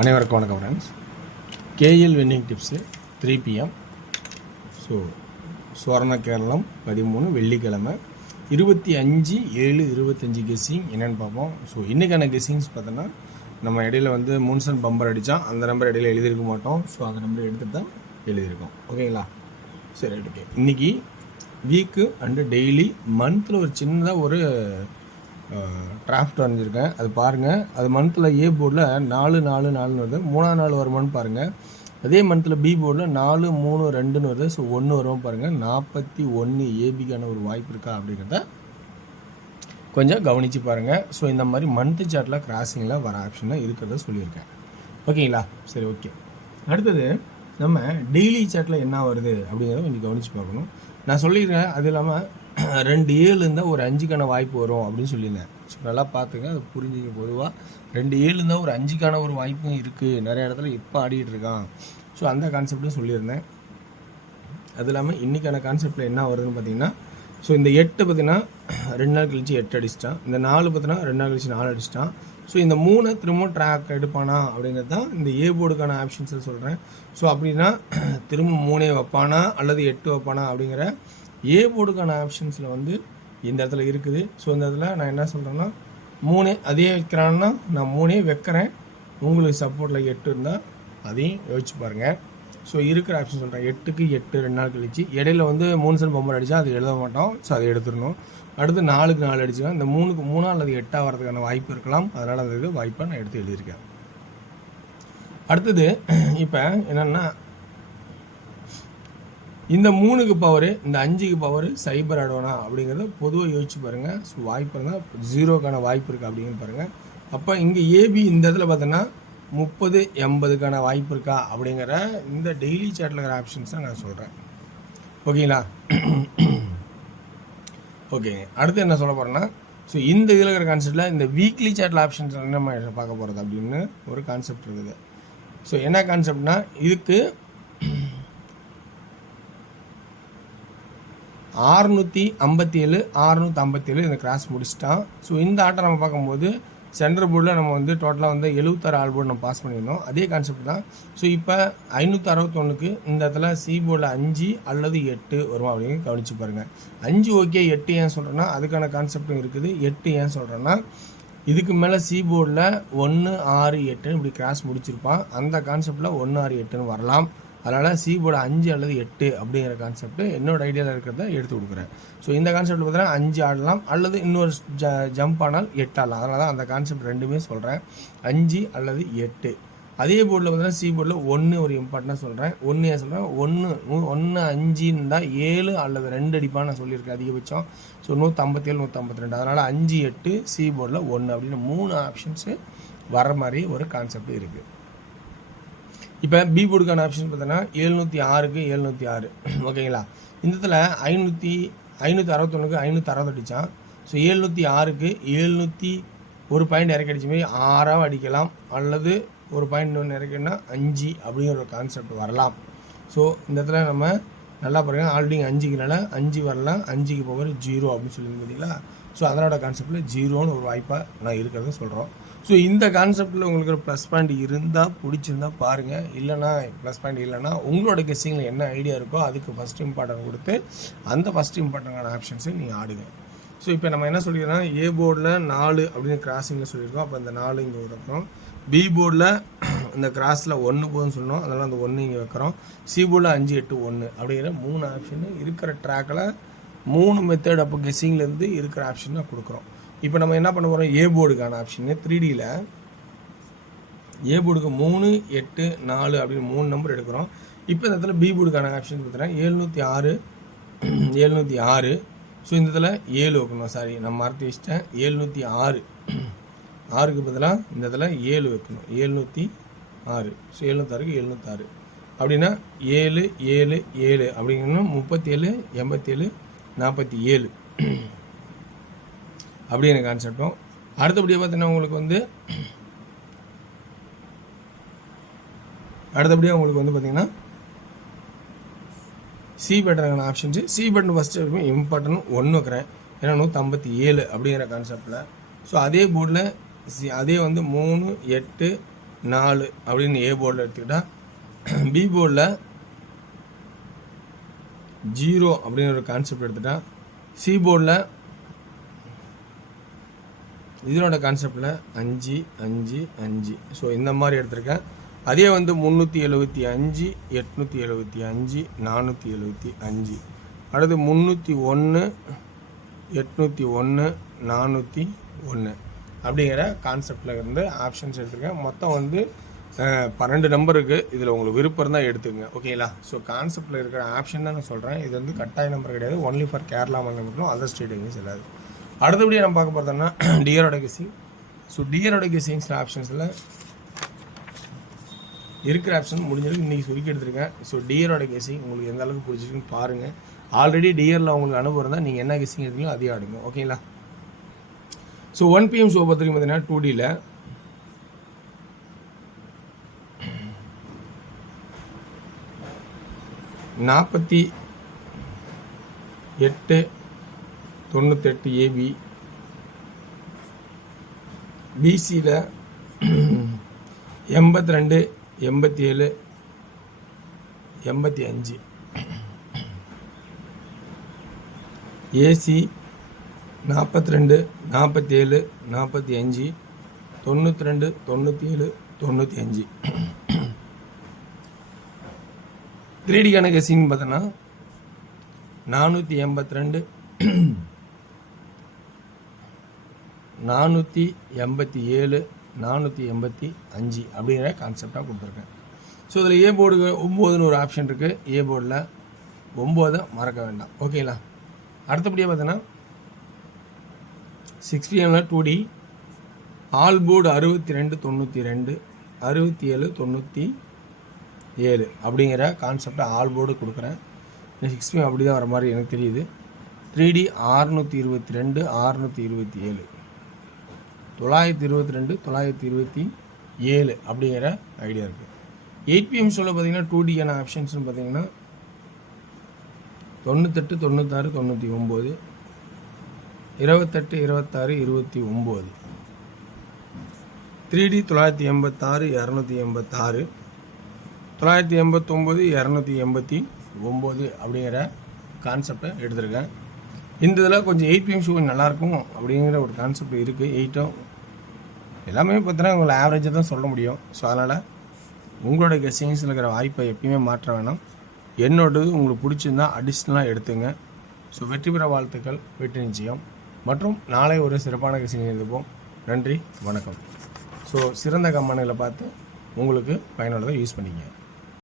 அனைவருக்கும் வணக்கம் friends. KL winning tips 3 PM. So Suvarna Keralam 13 வெள்ளிக்கிழமை 25/7/25 கெஸ்ஸிங் என்னென்னு பார்ப்போம். ஸோ இன்றைக்கான கெஸ்ஸிங்ஸ் பார்த்தோன்னா நம்ம இடையில வந்து மூன்சன் பம்பர் அடித்தோம், அந்த நம்பர் இடையில எழுதியிருக்க மாட்டோம். ஸோ அந்த நம்பர் எடுத்துகிட்டு தான் எழுதியிருக்கோம். ஓகேங்களா? சரி, ஓகே. இன்றைக்கி வீக்கு அண்டு டெய்லி மந்தில் ஒரு சின்னதாக ஒரு டிராஃப்ட் வரைஞ்சிருக்கேன், அது பாருங்கள். அது மந்தில் ஏ போர்டில் 4-4-4 வருது, 3ஆம் நாள் வருமானு பாருங்கள். அதே மந்தில் பி போர்டில் 4-3-2 வருது. ஸோ 1 வருவோம் பாருங்கள். 41 ஏபிக்கான ஒரு வாய்ப்பு இருக்கா அப்படிங்கிறத கொஞ்சம் கவனித்து பாருங்கள். ஸோ இந்த மாதிரி மந்த்து சார்ட்டில் கிராசிங்கில் வர ஆப்ஷனாக இருக்கிறத சொல்லியிருக்கேன். ஓகேங்களா? சரி, ஓகே. அடுத்தது நம்ம டெய்லி சார்ட்டில் என்ன வருது அப்படிங்கிறத கொஞ்சம் கவனித்து பார்க்கணும். நான் சொல்லியிருக்கேன், அது இல்லாமல் 2 7 இருந்தால் ஒரு 5க்கான வாய்ப்பு வரும் அப்படின்னு சொல்லியிருந்தேன். ஸோ நல்லா பார்த்துங்க, அது புரிஞ்சுங்க. பொதுவாக 2 7 இருந்தால் ஒரு 5க்கான ஒரு வாய்ப்பும் இருக்குது, நிறைய இடத்துல இப்போ ஆடிட்டு இருக்கான். ஸோ அந்த கான்செப்டும் சொல்லியிருந்தேன். அது இல்லாமல் இன்றைக்கான கான்செப்டில் என்ன வருதுன்னு பார்த்தீங்கன்னா, ஸோ இந்த 8 பார்த்தீங்கன்னா 2 நாள் கழிச்சு 8 அடிச்சிட்டான், இந்த 4 பார்த்தீங்கன்னா 2 நாள் கழிச்சு 4 அடிச்சிட்டான். ஸோ இந்த 3 திரும்ப ட்ராக் எடுப்பானா அப்படிங்கிறது தான் இந்த ஏ போர்டுக்கான ஆப்ஷன்ஸை சொல்கிறேன். ஸோ அப்படின்னா திரும்ப 3 வைப்பானா அல்லது 8 வைப்பானா அப்படிங்கிற ஏ போர்டுக்கான ஆப்ஷன்ஸில் வந்து இந்த இடத்துல இருக்குது. ஸோ இந்த இடத்துல நான் என்ன சொல்கிறேன்னா, 3 அதே வைக்கிறான்னா நான் 3 வைக்கிறேன். உங்களுக்கு சப்போர்ட்டில் 8 இருந்தால் அதையும் யோசிச்சு பாருங்கள். ஸோ இருக்கிற ஆப்ஷன் சொல்கிறேன். 8க்கு 8 2 நாள் கழிச்சு இடையில வந்து மூன்சன் பம்பர் அடித்தா அது எழுத மாட்டோம். ஸோ அதை எடுத்துடணும். அடுத்து 4க்கு 4 அடிச்சுக்கலாம். இந்த 3க்கு 3 அல்லது 8 வரதுக்கான வாய்ப்பு இருக்கலாம். அதனால் அந்த இது வாய்ப்பாக நான் எடுத்து எழுதியிருக்கேன். அடுத்தது இப்போ என்னென்னா, இந்த 3க்கு பவர், இந்த 5க்கு பவர் சைபர் ஆடுவானா அப்படிங்கிறத பொதுவாக யோசிச்சு பாருங்கள். ஸோ வாய்ப்பு இருந்தால் 0க்கான வாய்ப்பு இருக்குது அப்படிங்கிறது பாருங்கள். அப்போ இங்கே ஏபி இந்த இடத்துல பார்த்தோன்னா 30-80க்கான வாய்ப்பு இருக்கா அப்படிங்கிற இந்த டெய்லி சார்ட்டில் இருக்கிற ஆப்ஷன்ஸை நான் சொல்கிறேன். ஓகேங்களா? ஓகே. அடுத்து என்ன சொல்ல போகிறேன்னா, ஸோ இந்த இதில் இருக்கிற கான்செப்டில் இந்த வீக்லி சார்ட்டில் ஆப்ஷன்ஸ் நம்ம பார்க்க போகிறது அப்படின்னு ஒரு கான்செப்ட் இருக்குது. ஸோ என்ன கான்செப்ட்னா, இதுக்கு 657 657 இந்த கிராஸ் முடிச்சிட்டான். ஸோ இந்த ஆட்டம் நம்ம பார்க்கும்போது சென்டர் போர்டில் நம்ம வந்து டோட்டலாக வந்து 76 ஆல் போர்டு நம்ம பாஸ் பண்ணியிருந்தோம். அதே கான்செப்ட் தான். ஸோ இப்போ 561க்கு இந்த இடத்துல சி போர்டில் 5 அல்லது 8 வரும் அப்படின்னு கவனிச்சு பாருங்கள். 5 ஓகே, 8 ஏன் சொல்கிறேன்னா அதுக்கான கான்செப்டும் இருக்குது. 8 ஏன் சொல்கிறேன்னா, இதுக்கு மேலே சி போர்டில் 1 6 8 இப்படி கிராஸ் முடிச்சிருப்பான். அந்த கான்செப்டில் 1 6 8 வரலாம். அதனால் சி போர்டு 5 அல்லது 8 அப்படிங்கிற கான்செப்ட் என்னோட ஐடியாவில் இருக்கிறத எடுத்து கொடுக்குறேன். ஸோ இந்த கான்செப்ட் பார்த்தீங்கன்னா 5 ஆடலாம் அல்லது இன்னொரு ஜம்ப் ஆனால் 8 ஆடலாம். அதனால தான் அந்த கான்செப்ட் ரெண்டுமே சொல்கிறேன், 5 அல்லது 8. அதே போர்டில் பார்த்தீங்கன்னா சி போர்டில் 1 ஒரு இம்பார்ட்டண்டாக சொல்கிறேன். 1 ஏன் சொல்கிறேன், 1 5 இருந்தால் 7 அல்லது 2 அடிப்பான்னு நான் சொல்லியிருக்கேன் அதிகபட்சம். ஸோ 157 152. அதனால் 5 8 சி போர்டில் 1 அப்படின்னு 3 ஆப்ஷன்ஸு வர மாதிரி ஒரு கான்செப்ட் இருக்குது. இப்போ பி போர்டுக்கான ஆப்ஷன் பார்த்தோன்னா 706க்கு 706. ஓகேங்களா? இந்த இடத்துல 561க்கு 560 அடித்தான். ஸோ 706க்கு 700 ஒரு பாயிண்ட் இறக்கி அடிச்ச மாதிரி 6 அடிக்கலாம் அல்லது ஒரு பாயிண்ட் ஒன்று இறக்கினா 5 அப்படிங்கிற ஒரு கான்செப்ட் வரலாம். ஸோ இந்த இடத்துல நம்ம நல்லா பாருங்கள், ஆல்ரெடி 5க்குனால 5 வரலாம், 5க்கு பவர் 0 அப்படின்னு சொல்லி பார்த்தீங்களா? ஸோ அதனோட கான்செப்டில் 0ன்னு ஒரு வாய்ப்பாக நான் இருக்கிறத சொல்கிறோம். ஸோ இந்த கான்செப்டில் உங்களுக்கு ஒரு ப்ளஸ் பாயிண்ட் இருந்தால் பிடிச்சிருந்தால் பாருங்கள், இல்லைனா ப்ளஸ் பாயிண்ட் இல்லைனா உங்களோட கெஸ்ஸிங்கில் என்ன ஐடியா இருக்கோ அதுக்கு ஃபஸ்ட் இம்பார்ட்டன்ட் கொடுத்து அந்த ஃபஸ்ட் இம்பார்ட்டண்டான ஆப்ஷன்ஸை நீங்கள் ஆடுங்க. ஸோ இப்போ நம்ம என்ன சொல்லிக்கிறோம்னா, ஏ போர்டில் 4 அப்படின்னு கிராஸிங்கில் சொல்லியிருக்கோம். அப்போ இந்த 4 இங்கே வைக்கிறோம். பி போர்டில் இந்த கிராஸில் 1 போதுன்னு சொன்னோம், அதனால் அந்த 1 இங்கே வைக்கிறோம். சி போர்டில் 5 8 1 அப்படிங்கிற 3 ஆப்ஷனு இருக்கிற ட்ராக்கில் 3 மெத்தட் அப்போ கெஸ்ஸிங்லேருந்து இருக்கிற ஆப்ஷன் தான் கொடுக்குறோம். இப்போ நம்ம என்ன பண்ண போகிறோம், ஏ போர்டுக்கான ஆப்ஷனு 3Dயில் ஏ போர்டுக்கு 3 8 4 அப்படின்னு 3 நம்பர் எடுக்கிறோம். இப்போ இந்த இடத்துல பி போர்டுக்கான ஆப்ஷன் பார்த்தீங்கன்னா 706. ஸோ இந்த இடத்துல 7 வைக்கணும். சாரி, நான் மறந்து வச்சிட்டேன். 706 6க்கு பதிலாக இந்த இடத்துல 7 வைக்கணும். 706. ஸோ 706க்கு 706 அப்படின்னா 7 7 7 அப்படிங்கன்னா 37 87 47 அப்படிங்கிற கான்செப்டும். அடுத்தபடியாக பார்த்தீங்கன்னா உங்களுக்கு வந்து பார்த்தீங்கன்னா சி பட்டனுக்கான options. C button first important 1 வைக்கிறேன், ஏன்னா 157 அப்படிங்கிற கான்செப்டில். ஸோ அதே போர்டில் அதே வந்து 3 8 4 அப்படின்னு ஏ போர்டில் எடுத்துக்கிட்டால், பி போர்டில் 0 அப்படின்னு ஒரு கான்செப்ட் எடுத்துட்டா, சி போர்டில் இதனோட கான்செப்டில் 5 5 5. ஸோ இந்த மாதிரி எடுத்திருக்கேன். அதே வந்து 375 875 475, அடுத்து 301 801 401 அப்படிங்கிற கான்செப்டில் இருந்து ஆப்ஷன்ஸ் எடுத்திருக்கேன். மொத்தம் வந்து 12 நம்பர் இருக்குது. இதில் உங்களுக்கு விருப்பம் இருந்தால் எடுத்துக்கங்க. ஓகேங்களா? ஸோ கான்செப்டில் இருக்கிற ஆப்ஷன் தான் நான் சொல்கிறேன். இது வந்து கட்டாய நம்பர் கிடையாது. ஒன்லி ஃபார் கேரளா மாநிலம் மட்டும், அதர் ஸ்டேட் எங்கேயும் செல்லாது. அடுத்தபடியாக நம்ம பார்க்க பார்த்தோம்னா டியரோட கெஸிங். ஸோ டியரோட கெஸிங்ஸில் ஆப்ஷன்ஸில் இருக்கிற ஆப்ஷன் முடிஞ்சளவுக்கு இன்றைக்கி சுருக்கி எடுத்திருக்கேன். ஸோ டியரோட கெஸிங் உங்களுக்கு எந்த அளவுக்கு பிடிச்சிருக்குன்னு பாருங்கள். ஆல்ரெடி டியரில் உங்களுக்கு அனுபவம் இருந்தால் நீங்கள் என்ன கெஸிங் எடுத்தீங்களோ அதே ஆடுங்க. ஓகேங்களா? ஸோ 1 PM ஷோ பார்த்துருக்கு பார்த்தீங்கன்னா 2Dயில் 4898 AB, BCயில் 82 87 85, AC 42 47 45 92 97 95. 3Dக்கான கெஸிங்னு பார்த்தோன்னா 482 487 485 அப்படிங்கிற கான்செப்டாக கொடுத்துருக்கேன். ஸோ இதில் ஏ போர்டுக்கு 9ன்னு ஒரு ஆப்ஷன் இருக்குது. ஏ போர்டில் 9 மறக்க வேண்டாம். ஓகேங்களா? அடுத்தபடியாக பார்த்தோன்னா 6 PMல 2D ஆல் போர்டு 62 92 67 97 அப்படிங்கிற கான்செப்டை ஆல் போர்டு கொடுக்குறேன். 6 PM அப்படி தான் வர மாதிரி எனக்கு தெரியுது. 3D 622 627 922 927 அப்படிங்கிற ஐடியா இருக்குது. 8 PM சொல்ல பார்த்தீங்கன்னா 2Dக்கான ஆப்ஷன்ஸ்னு பார்த்தீங்கன்னா 98 96 99 28 26 29, 3D 986 286 989 289 அப்படிங்கிற கான்செப்டை எடுத்திருக்கேன். இந்த இதில் கொஞ்சம் 8 PM ஷோ நல்லாயிருக்கும் அப்படிங்கிற ஒரு கான்செப்ட் இருக்குது. 8 எல்லாமே பார்த்தீங்கன்னா உங்களை ஆவரேஜாக தான் சொல்ல முடியும். ஸோ அதனால் உங்களோட கெஸ்ஸிங்ஸில் இருக்கிற வாய்ப்பை எப்பயுமே மாற்ற வேணாம். என்னோடது உங்களுக்கு பிடிச்சிருந்தா அடிஷ்னலாக எடுத்துங்க. ஸோ வெற்றி பெற வாழ்த்துக்கள், வெற்றி நிச்சயம். மற்றும் நாளை ஒரு சிறப்பான கெஸ்ஸிங் எழுதுவோம். நன்றி, வணக்கம். ஸோ சிறந்த கம்பெனிகளை பார்த்து உங்களுக்கு பயனுள்ளதை யூஸ் பண்ணிக்க.